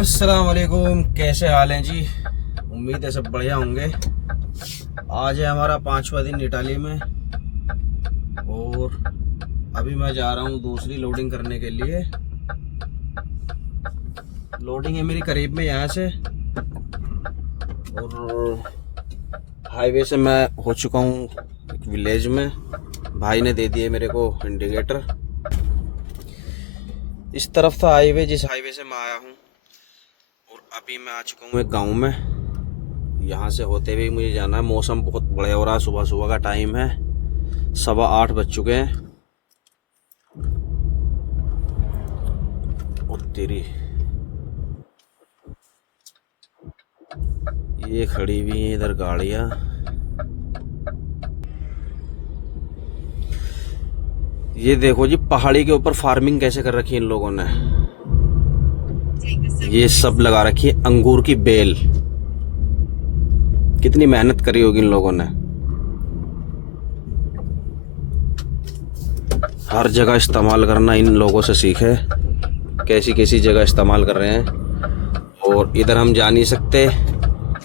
अस्सलाम वालेकुम, कैसे हाल हैं जी। उम्मीद है सब बढ़िया होंगे। आज है हमारा 5वां दिन इटाली में और अभी मैं जा रहा हूँ दूसरी लोडिंग करने के लिए। लोडिंग है मेरी करीब में यहाँ से और हाईवे से मैं हो चुका हूँ एक विलेज में। भाई ने दे दिए मेरे को इंडिकेटर। इस तरफ था हाईवे, जिस हाईवे से मैं आया हूँ, और अभी मैं आ चुका हूँ एक गाँव में। यहाँ से होते हुए मुझे जाना है। मौसम बहुत बढ़िया हो रहा है, सुबह सुबह का टाइम है, 8:15 बज चुके हैं। और तेरी ये खड़ी हुई है इधर गाड़ियाँ। ये देखो जी, पहाड़ी के ऊपर फार्मिंग कैसे कर रखी है इन लोगों ने। ये सब लगा रखी है अंगूर की बेल। कितनी मेहनत करी होगी इन लोगों ने। हर जगह इस्तेमाल करना इन लोगों से सीखे, कैसी कैसी जगह इस्तेमाल कर रहे हैं। और इधर हम जा नहीं सकते,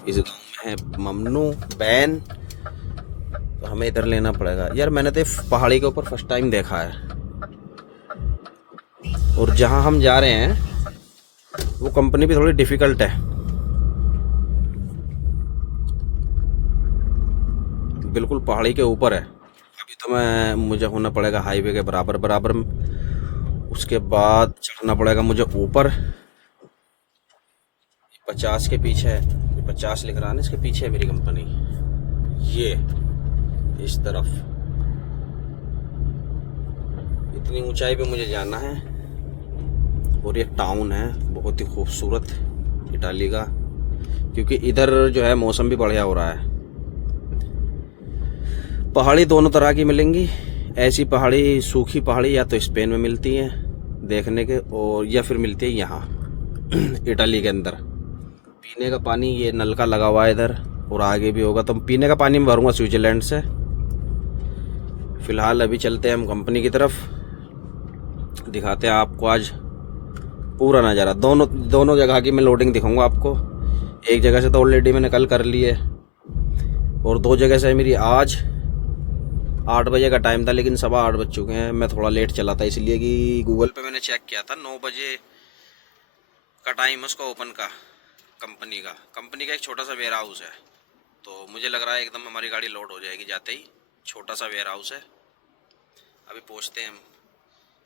इस गांव में है ममनू बैन, तो हमें इधर लेना पड़ेगा। यार मैंने तो पहाड़ी के ऊपर फर्स्ट टाइम देखा है। और जहां हम जा रहे हैं वो कंपनी भी थोड़ी डिफिकल्ट है, बिल्कुल पहाड़ी के ऊपर है। अभी तो मुझे होना पड़ेगा हाईवे के बराबर बराबर में, उसके बाद चढ़ना पड़ेगा मुझे ऊपर। 50 के पीछे है, 50 लिख रहा है ना, इसके पीछे है मेरी कंपनी। ये इस तरफ इतनी ऊंचाई पे मुझे जाना है। और ये टाउन है बहुत ही खूबसूरत इटाली का, क्योंकि इधर जो है मौसम भी बढ़िया हो रहा है। पहाड़ी दोनों तरह की मिलेंगी। ऐसी पहाड़ी, सूखी पहाड़ी, या तो स्पेन में मिलती है देखने के, और या फिर मिलती है यहाँ इटाली के अंदर। पीने का पानी ये नल का लगा हुआ है इधर, और आगे भी होगा, तो पीने का पानी मैं भरूंगा स्विट्जरलैंड से। फिलहाल अभी चलते हैं हम कंपनी की तरफ, दिखाते हैं आपको आज पूरा नज़ारा। दोनों जगह की मैं लोडिंग दिखाऊंगा आपको। एक जगह से तो ऑलरेडी मैंने कल कर ली है, और 2 जगह से मेरी आज। 8 बजे का टाइम था लेकिन 8:15 बज चुके हैं। मैं थोड़ा लेट चला था इसलिए कि गूगल पे मैंने चेक किया था 9 बजे का टाइम है उसका ओपन का, कंपनी का एक छोटा सा वेयर हाउस है। तो मुझे लग रहा है एकदम हमारी गाड़ी लोड हो जाएगी जाते ही। छोटा सा वेयर हाउस है। अभी पहुंचते हैं हम।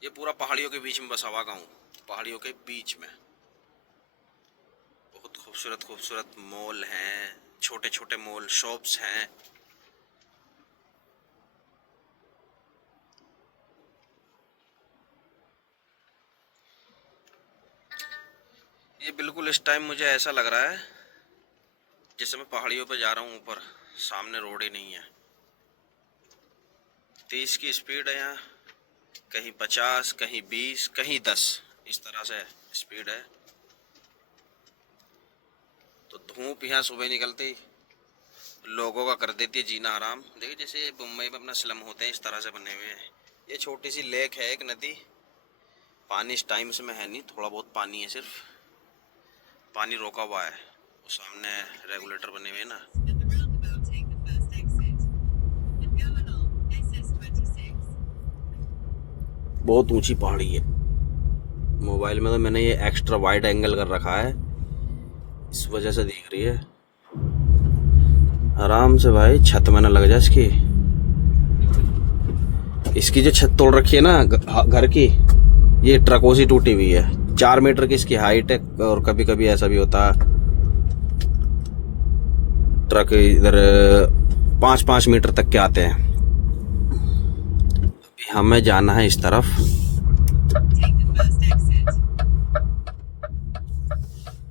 ये पूरा पहाड़ियों के बीच में बसा हुआ गाँव, पहाड़ियों के बीच में। बहुत खूबसूरत खूबसूरत मॉल हैं, छोटे छोटे मॉल, शॉप्स हैं। ये बिल्कुल इस टाइम मुझे ऐसा लग रहा है जैसे मैं पहाड़ियों पे जा रहा हूँ ऊपर। सामने रोड ही नहीं है। 30 की स्पीड है यहाँ, कहीं 50, कहीं 20, कहीं 10, इस तरह से स्पीड है। तो धूप यहाँ सुबह निकलते ही लोगों का कर देती है जीना हराम। देखिए जैसे मुंबई में अपना स्लम होते हैं, इस तरह से बने हुए हैं। ये छोटी सी लेक है, एक नदी। पानी इस टाइम से में है नहीं, थोड़ा बहुत पानी है, सिर्फ पानी रोका हुआ है। वो सामने रेगुलेटर बने हुए हैं ना। बहुत ऊंची पहाड़ी है। मोबाइल में तो मैंने ये एक्स्ट्रा वाइड एंगल कर रखा है, इस वजह से दिख रही है। आराम से भाई, छत में ना लग जाए इसकी। इसकी जो छत तोड़ रखी है ना घर की, ये ट्रकों से टूटी हुई है। 4 मीटर की इसकी हाइट है, और कभी कभी ऐसा भी होता है ट्रक इधर 5-5 मीटर तक के आते हैं। अभी हमें जाना है इस तरफ।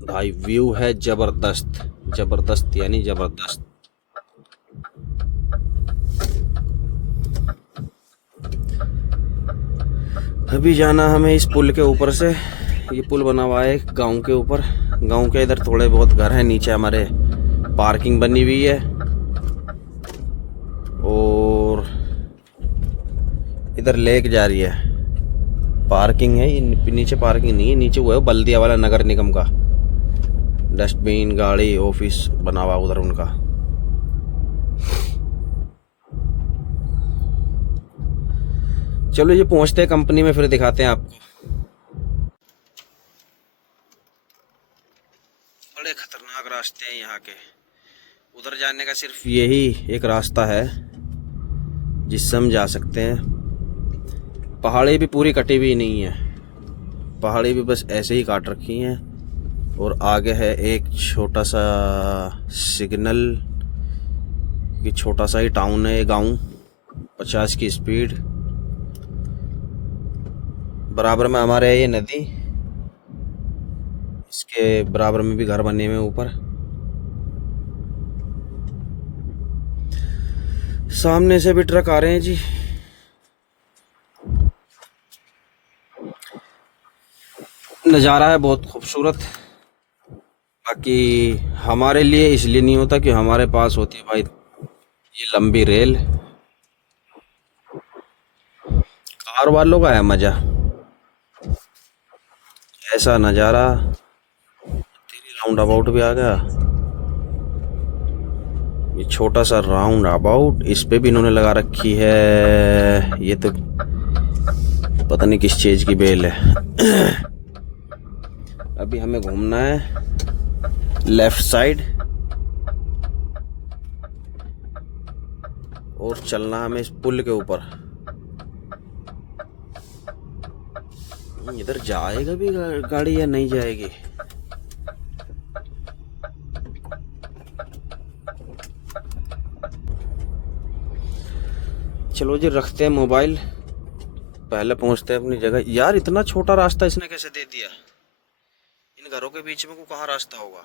भाई व्यू है जबरदस्त, जबरदस्त यानी जबरदस्त। अभी जाना हमें इस पुल के ऊपर से। ये पुल बना हुआ है गांव के ऊपर। गांव के इधर थोड़े बहुत घर हैं, नीचे हमारे पार्किंग बनी हुई है। और इधर लेक जा रही है, पार्किंग है। ये नीचे पार्किंग नहीं है, नीचे वो है बल्दिया वाला, नगर निगम का डस्टबिन, गाड़ी, ऑफिस बना हुआ उधर उनका। चलो ये पहुंचते हैं कंपनी में, फिर दिखाते हैं आपको। बड़े खतरनाक रास्ते हैं यहाँ के। उधर जाने का सिर्फ यही एक रास्ता है जिससे हम जा सकते हैं। पहाड़ी भी पूरी कटी हुई नहीं है, पहाड़ी भी बस ऐसे ही काट रखी हैं। और आगे है एक छोटा सा सिग्नल, कि छोटा सा ही टाउन है, गांव। 50 की स्पीड। बराबर में हमारे है ये नदी, इसके बराबर में भी घर बने हुए ऊपर। सामने से भी ट्रक आ रहे हैं जी। नज़ारा है बहुत खूबसूरत। बाकी हमारे लिए इसलिए नहीं होता कि हमारे पास होती है भाई ये लंबी रेल। कार वालों का है मज़ा। ऐसा नज़ारा। तेरी राउंड अबाउट भी आ गया। ये छोटा सा राउंड अबाउट, इस पे भी इन्होंने लगा रखी है, ये तो पता नहीं किस चीज़ की बेल है। अभी हमें घूमना है लेफ्ट साइड और चलना हमें इस पुल के ऊपर। इधर जाएगा भी गाड़ी या नहीं जाएगी? चलो जी, रखते हैं मोबाइल, पहले पहुंचते हैं अपनी जगह। यार इतना छोटा रास्ता इसने कैसे दे दिया? इन घरों के बीच में को कहाँ रास्ता होगा?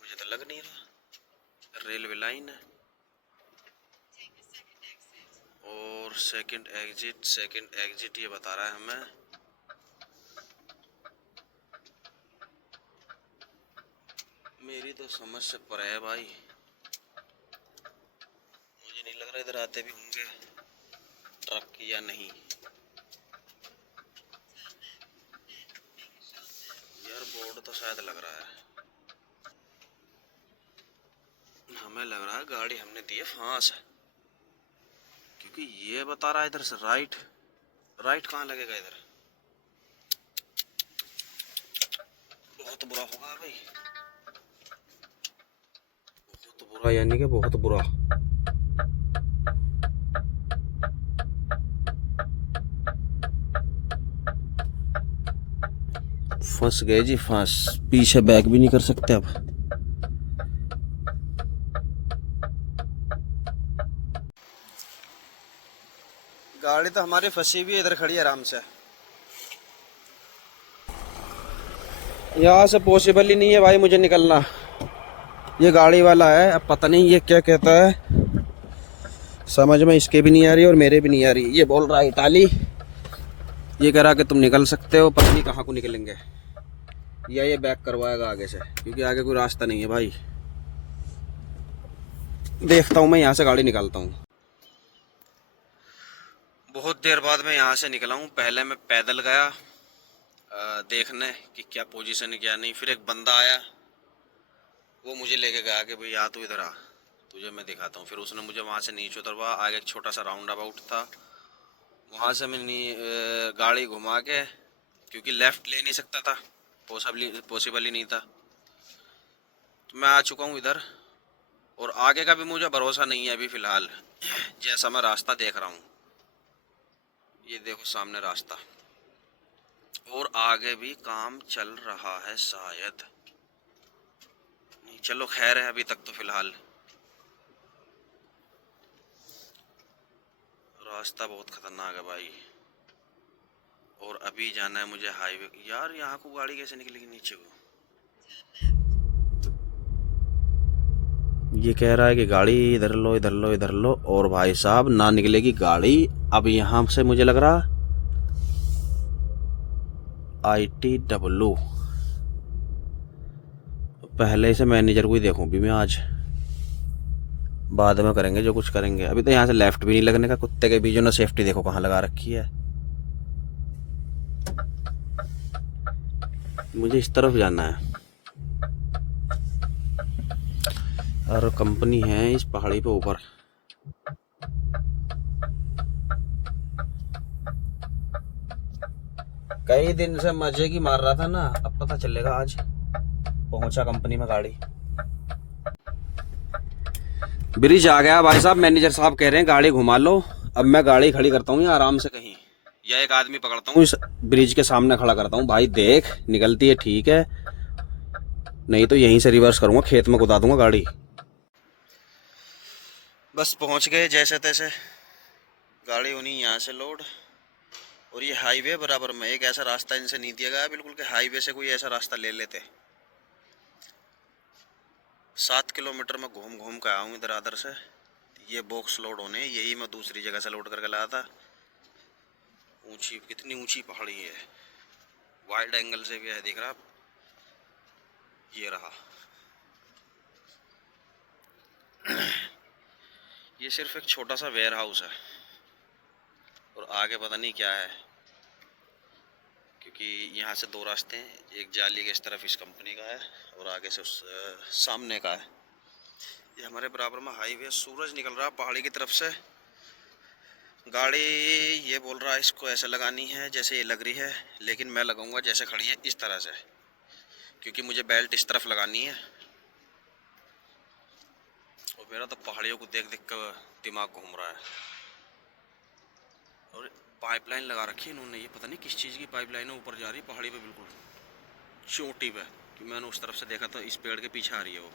मुझे तो लग नहीं रहा। रेलवे लाइन है और सेकंड एग्जिट ये बता रहा है हमें। मेरी तो समझ से परे है भाई। मुझे नहीं लग रहा इधर आते भी होंगे ट्रक या नहीं। यार बोर्ड तो शायद लग रहा है। हमें लग रहा है गाड़ी हमने दी है फांस, क्योंकि ये बता रहा है इधर से राइट। राइट कहाँ लगेगा इधर? बहुत बुरा होगा भाई, बहुत बुरा, यानी कि बहुत बुरा। फंस गए जी, फंस। पीछे बैक भी नहीं कर सकते अब। गाड़ी तो हमारी फंसी हुई है, इधर खड़ी है आराम से। यहाँ से पॉसिबल ही नहीं है भाई मुझे निकलना। ये गाड़ी वाला है, अब पता नहीं ये क्या कहता है, समझ में इसके भी नहीं आ रही और मेरे भी नहीं आ रही। ये बोल रहा है इटाली, ये कह रहा कि तुम निकल सकते हो, पता नहीं कहाँ को निकलेंगे। या ये बैक करवाएगा आगे से, क्योंकि आगे कोई रास्ता नहीं है भाई। देखता हूँ मैं यहाँ से गाड़ी निकालता हूँ। बहुत देर बाद मैं यहाँ से निकला हूँ। पहले मैं पैदल गया देखने कि क्या पोजीशन है क्या नहीं। फिर एक बंदा आया, वो मुझे लेके गया कि भाई यहाँ तू इधर आ, तुझे मैं दिखाता हूँ। फिर उसने मुझे वहाँ से नीचे उतरवा। आगे एक छोटा सा राउंड अबाउट था, वहाँ से मैं गाड़ी घुमा के, क्योंकि लेफ़्ट ले नहीं सकता था, पॉसिबल ही नहीं था, तो मैं आ चुका हूँ इधर। और आगे का भी मुझे भरोसा नहीं है अभी फ़िलहाल, जैसा मैं रास्ता देख रहा हूँ। ये देखो सामने रास्ता, और आगे भी काम चल रहा है शायद। नहीं, चलो खैर है अभी तक तो फ़िलहाल। रास्ता बहुत खतरनाक है भाई, और अभी जाना है मुझे हाईवे। यार यहाँ को गाड़ी कैसे निकलेगी नीचे को? ये कह रहा है कि गाड़ी इधर लो इधर लो इधर लो, और भाई साहब ना निकलेगी गाड़ी। अब यहाँ से मुझे लग रहा ITW, पहले से मैनेजर को ही देखूं भी मैं आज, बाद में करेंगे जो कुछ करेंगे। अभी तो यहाँ से लेफ्ट भी नहीं लगने का। कुत्ते के बीचों ने सेफ्टी देखो कहाँ लगा रखी है। मुझे इस तरफ जाना है और कंपनी है इस पहाड़ी पे ऊपर। कई दिन से मजे की मार रहा था ना, अब पता चलेगा। आज पहुंचा कंपनी में गाड़ी। ब्रिज आ गया भाई साहब। मैनेजर साहब कह रहे हैं गाड़ी घुमा लो। अब मैं गाड़ी खड़ी करता हूँ आराम से कहीं, या एक आदमी पकड़ता हूँ इस ब्रिज के सामने खड़ा करता हूँ। भाई देख निकलती है ठीक है, नहीं तो यहीं से रिवर्स करूंगा, खेत में कुदा दूंगा गाड़ी। बस पहुंच गए जैसे तैसे। गाड़ी उन्हीं यहाँ से लोड। और ये हाईवे बराबर में, एक ऐसा रास्ता इनसे नहीं दिया गया बिल्कुल कि हाईवे से कोई ऐसा रास्ता ले लेते। 7 किलोमीटर में घूम घूम के आया हूँ इधर आधर से। ये बॉक्स लोड होने, यही मैं दूसरी जगह से लोड करके लाया था। ऊंची, कितनी ऊंची पहाड़ी है, वाइड एंगल से भी है, दिख रहा। ये रहा। ये सिर्फ एक छोटा सा वेयर हाउस है और आगे पता नहीं क्या है, क्योंकि यहाँ से दो रास्ते हैं। एक जाली के इस तरफ इस कंपनी का है और आगे से उस सामने का है। ये हमारे बराबर में हाईवे। सूरज निकल रहा पहाड़ी की तरफ से। गाड़ी ये बोल रहा है इसको ऐसे लगानी है जैसे ये लग रही है, लेकिन मैं लगाऊंगा जैसे खड़ी है इस तरह से, क्योंकि मुझे बेल्ट इस तरफ लगानी है। और मेरा तो पहाड़ियों को देख देख कर दिमाग घूम रहा है। और पाइपलाइन लगा रखी है इन्होंने, ये पता नहीं किस चीज़ की पाइपलाइन है, ऊपर जा रही है पहाड़ी पे बिल्कुल चोटी पे। कि मैंने उस तरफ से देखा तो इस पेड़ के पीछे आ रही है वो।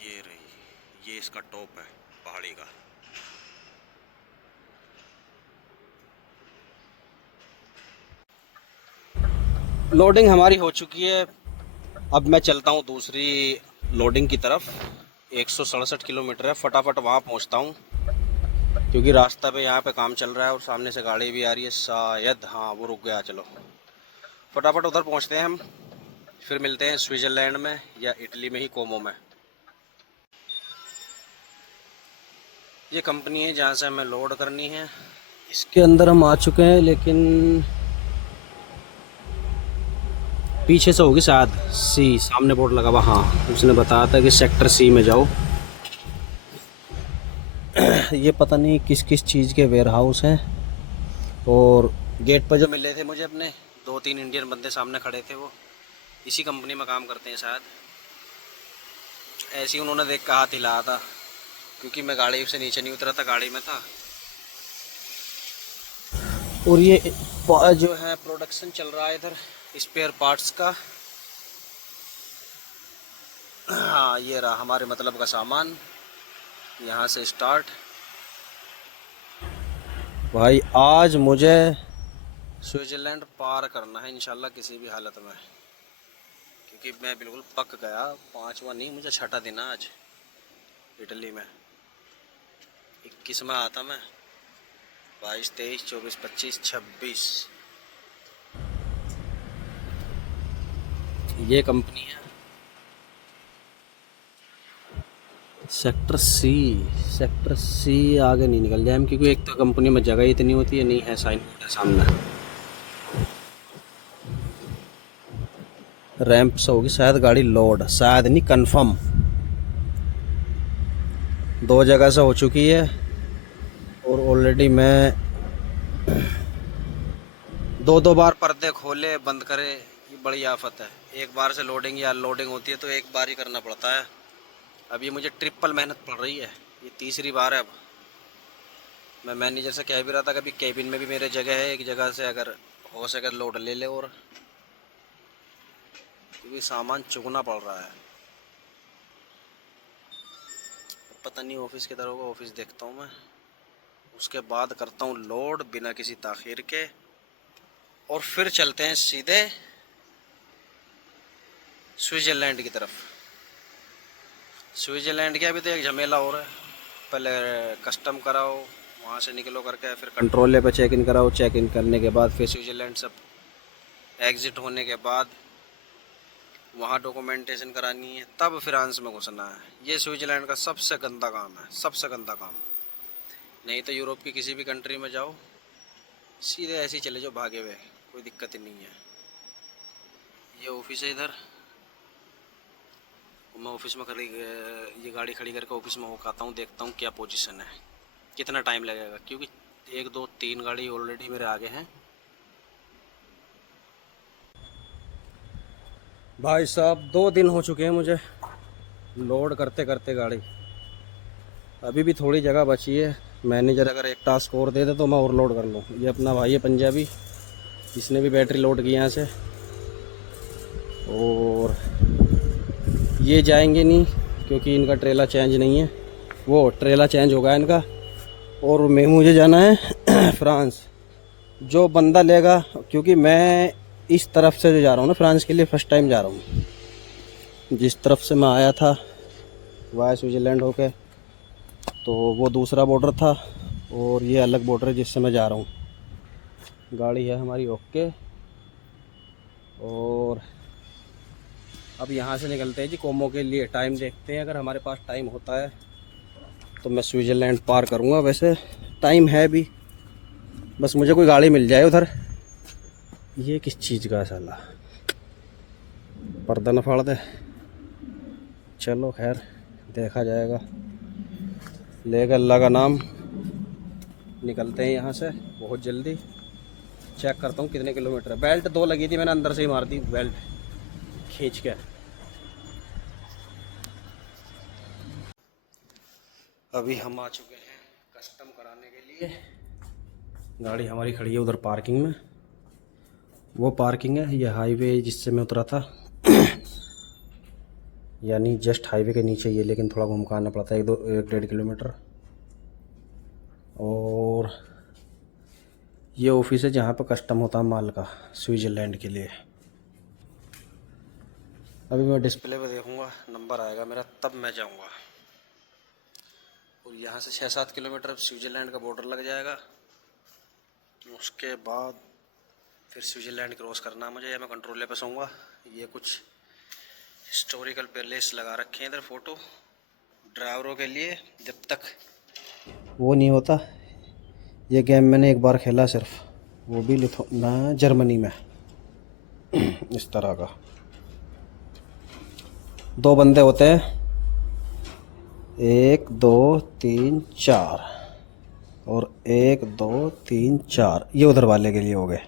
ये रही, ये इसका टॉप है पहाड़ी का। लोडिंग हमारी हो चुकी है। अब मैं चलता हूँ दूसरी लोडिंग की तरफ। 167 किलोमीटर है, फटाफट वहाँ पहुँचता हूँ, क्योंकि रास्ता पे यहाँ पे काम चल रहा है और सामने से गाड़ी भी आ रही है शायद। हाँ वो रुक गया। चलो फटाफट उधर पहुँचते हैं हम, फिर मिलते हैं स्विट्ज़रलैंड में या इटली में ही, कोमो में। ये कंपनी है जहाँ से हमें लोड करनी है। इसके अंदर हम आ चुके हैं, लेकिन पीछे से होगी शायद। सी सामने बोर्ड लगा हुआ। हाँ उसने बताया था कि सेक्टर सी में जाओ। ये पता नहीं किस किस चीज़ के वेयर हाउस हैं। और गेट पर जो मिले थे मुझे अपने 2-3 इंडियन बंदे सामने खड़े थे, वो इसी कंपनी में काम करते हैं शायद। ऐसे ही उन्होंने देख के हाथ हिलाया था, क्योंकि मैं गाड़ी से नीचे नहीं उतरा था, गाड़ी में था। और ये जो है प्रोडक्शन चल रहा है इधर स्पेयर पार्ट्स का। हाँ ये रहा हमारे मतलब का सामान, यहाँ से स्टार्ट। भाई आज मुझे स्विट्ज़रलैंड पार करना है इंशाल्लाह किसी भी हालत में, क्योंकि मैं बिल्कुल पक गया। 5वां नहीं, मुझे 6ठा दिन है आज इटली में। 21 में आता मैं, 22, 23, 24, 25, 26। ये कंपनी है सेक्टर सी। सेक्टर सी आगे नहीं निकल जाए हम, क्योंकि एक तो कंपनी में जगह इतनी होती है नहीं है। साइन बोर्ड है सामने। रैंप से होगी शायद गाड़ी लोड, शायद नहीं कंफर्म। 2 जगह से हो चुकी है और ऑलरेडी मैं 2-2 बार पर्दे खोले बंद करे। ये बड़ी आफत है। एक बार से लोडिंग या अनलोडिंग होती है तो एक बार ही करना पड़ता है। अब ये मुझे ट्रिपल मेहनत पड़ रही है, ये तीसरी बार है। अब मैं मैनेजर से कह भी रहा था कभी केबिन में भी मेरे जगह है, एक जगह से अगर हो सके लोड ले ले, और क्योंकि सामान चुगना पड़ रहा है। पता नहीं ऑफिस किधर होगा, ऑफिस देखता हूँ मैं, उसके बाद करता हूँ लोड बिना किसी ताख़ीर के, और फिर चलते हैं सीधे स्विट्ज़रलैंड की तरफ। स्विट्ज़रलैंड के अभी तो एक झमेला हो रहा है। पहले कस्टम कराओ, वहाँ से निकलो करके, फिर कंट्रोल पे चेक इन कराओ, चेक इन करने के बाद फिर स्विट्ज़रलैंड सब एग्ज़िट होने के बाद वहाँ डॉक्यूमेंटेशन करानी है, तब फ्रांस में घुसना है। ये स्विट्ज़रलैंड का सबसे गंदा काम है, सबसे गंदा काम। नहीं तो यूरोप की किसी भी कंट्री में जाओ, सीधे ऐसे ही चले जाओ भागे हुए, कोई दिक्कत ही नहीं है। ये ऑफिस है इधर, मैं ऑफिस में खड़ी ये गाड़ी खड़ी करके ऑफिस में होकर आता हूँ, देखता हूँ क्या पोजीशन है, कितना टाइम लगेगा, क्योंकि 1 2 3 गाड़ी ऑलरेडी मेरे आगे हैं। भाई साहब 2 दिन हो चुके हैं मुझे लोड करते करते गाड़ी, अभी भी थोड़ी जगह बची है। मैनेजर अगर एक टास्क और दे दे तो मैं और लोड कर लूँ। ये अपना भाई है पंजाबी, इसने भी बैटरी लोड की यहाँ से, और ये जाएंगे नहीं क्योंकि इनका ट्रेला चेंज नहीं है, वो ट्रेला चेंज होगा इनका। और मुझे जाना है फ्रांस। जो बंदा लेगा, क्योंकि मैं इस तरफ से जा रहा हूँ ना फ्रांस के लिए, फ़र्स्ट टाइम जा रहा हूँ। जिस तरफ से मैं आया था वाया स्विट्ज़रलैंड होके, तो वो दूसरा बॉर्डर था और ये अलग बॉर्डर है जिससे मैं जा रहा हूँ। गाड़ी है हमारी ओके, और अब यहाँ से निकलते हैं जी कोमो के लिए। टाइम देखते हैं, अगर हमारे पास टाइम होता है तो मैं स्विट्ज़रलैंड पार करूँगा। वैसे टाइम है भी, बस मुझे कोई गाड़ी मिल जाए उधर। ये किस चीज़ का साला, पर्दा न फाड़ दे। चलो खैर देखा जाएगा, लेकर अल्लाह का नाम निकलते हैं यहाँ से बहुत जल्दी। चेक करता हूँ कितने किलोमीटर है। बेल्ट 2 लगी थी, मैंने अंदर से ही मार दी बेल्ट खींच के। अभी हम आ चुके हैं कस्टम कराने के लिए। गाड़ी हमारी खड़ी है उधर पार्किंग में, वो पार्किंग है, ये हाईवे जिससे मैं उतरा था यानी जस्ट हाईवे के नीचे ये, लेकिन थोड़ा घूम के आना पड़ता है 1-1.5 किलोमीटर। और ये ऑफिस है जहाँ पर कस्टम होता है माल का स्विट्ज़रलैंड के लिए। अभी मैं डिस्प्ले पे देखूँगा, नंबर आएगा मेरा, तब मैं जाऊँगा। और यहाँ से 6-7 किलोमीटर स्विट्ज़रलैंड का बॉर्डर लग जाएगा। उसके बाद फिर स्विट्ज़रलैंड क्रॉस करना है मुझे, या मैं कंट्रोल पे सोऊंगा। ये कुछ हिस्टोरिकल पैलेस लगा रखे हैं इधर फ़ोटो ड्राइवरों के लिए, जब तक वो नहीं होता। ये गेम मैंने एक बार खेला सिर्फ, वो भी जर्मनी में। इस तरह का 2 बंदे होते हैं, 1 2 3 4, और 1 2 3 4, ये उधर वाले के लिए हो गए।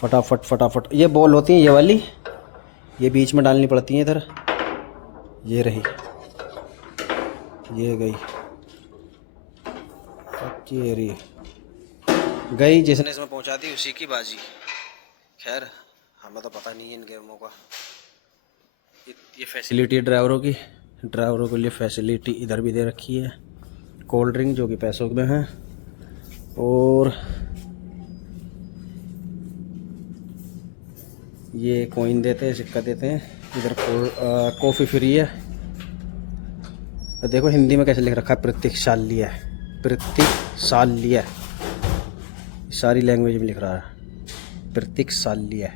फटाफट फटाफट ये बॉल होती है, ये वाली, ये बीच में डालनी पड़ती है इधर। ये रही, ये गई, ये रही गई, जिसने इसमें पहुंचा दी उसी की बाजी। खैर हमें तो पता नहीं है इन गेमों का। ये फैसिलिटी है ड्राइवरों की, ड्राइवरों के लिए फैसिलिटी इधर भी दे रखी है। कोल्ड ड्रिंक जो कि पैसों में है, और ये कॉइन देते हैं, सिक्का देते हैं। इधर कॉफ़ी फ्री है। देखो हिंदी में कैसे लिख रखा है, प्रतीक्षालय, प्रतीक्षालय, सारी लैंग्वेज में लिख रहा है प्रतीक्षालय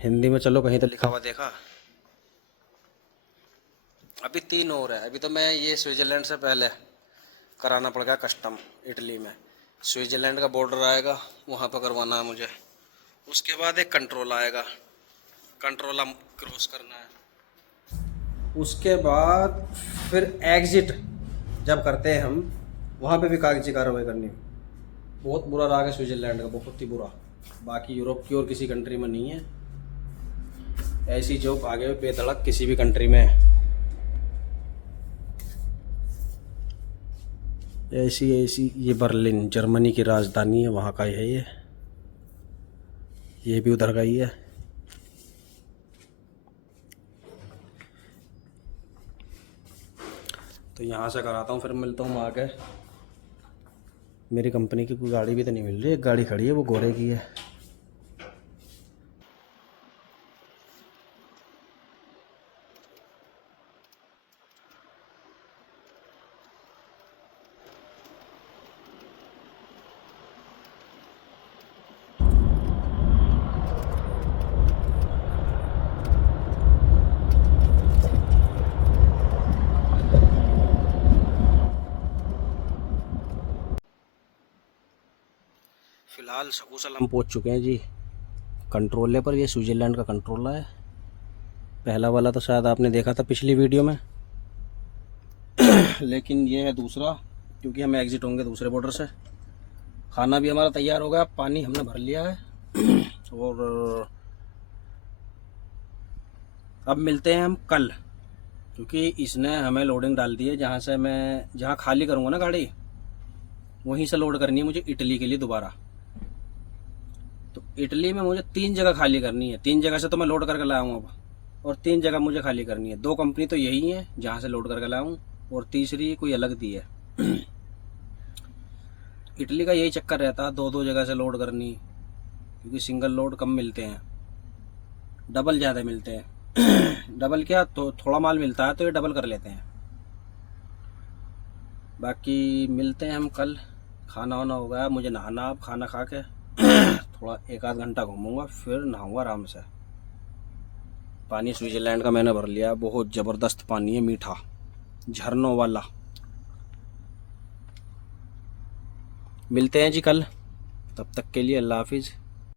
हिंदी में। चलो कहीं तो लिखा हुआ देखा। अभी 3 और है। अभी तो मैं ये स्विट्ज़रलैंड से पहले कराना पड़ गया कस्टम इटली में। स्विट्ज़रलैंड का बॉर्डर आएगा, वहाँ पर करवाना है मुझे। उसके बाद एक कंट्रोल आएगा, कंट्रोल हम क्रॉस करना है। उसके बाद फिर एग्ज़िट जब करते हैं हम, वहाँ पे भी कागजी कार्रवाई करनी है। बहुत बुरा राग है स्विट्ज़रलैंड का, बहुत ही बुरा। बाकी यूरोप की और किसी कंट्री में नहीं है ऐसी जो भागे हुए बेधड़क किसी भी कंट्री में है। ऐसी ये बर्लिन जर्मनी की राजधानी है, वहाँ का है ये भी उधर का ही है। तो यहाँ से कराता हूँ, फिर मिलता हूँ आगे। मेरी कंपनी की कोई गाड़ी भी तो नहीं मिल रही, एक गाड़ी खड़ी है वो घोड़े की है। फिलहाल सकुशल हम पहुंच चुके हैं जी कंट्रोलर पर। ये स्विट्ज़रलैंड का कंट्रोलर है। पहला वाला तो शायद आपने देखा था पिछली वीडियो में लेकिन ये है दूसरा, क्योंकि हम एग्जिट होंगे दूसरे बॉर्डर से। खाना भी हमारा तैयार हो गया, पानी हमने भर लिया है और अब मिलते हैं हम कल, क्योंकि इसने हमें लोडिंग डाल दी है। जहाँ खाली करूँगा ना गाड़ी, वहीं से लोड करनी है मुझे इटली के लिए दोबारा। तो इटली में मुझे 3 जगह खाली करनी है। 3 जगह से तो मैं लोड करके लाया हूँ अब, और 3 जगह मुझे खाली करनी है। 2 कंपनी तो यही है जहाँ से लोड करके लाया हूँ, और तीसरी कोई अलग दी है। इटली का यही चक्कर रहता है, 2-2 जगह से लोड करनी, क्योंकि सिंगल लोड कम मिलते हैं, डबल ज़्यादा मिलते हैं। डबल क्या, तो थोड़ा माल मिलता है तो ये डबल कर लेते हैं। बाकी मिलते हैं हम कल। खाना वाना हो गया, मुझे नहाना। अब खाना खा के थोड़ा 1-आध घंटा घूमूंगा, फिर नहाऊंगा आराम से। पानी स्विट्ज़रलैंड का मैंने भर लिया, बहुत ज़बरदस्त पानी है, मीठा, झरनों वाला। मिलते हैं जी कल, तब तक के लिए अल्लाह हाफिज़।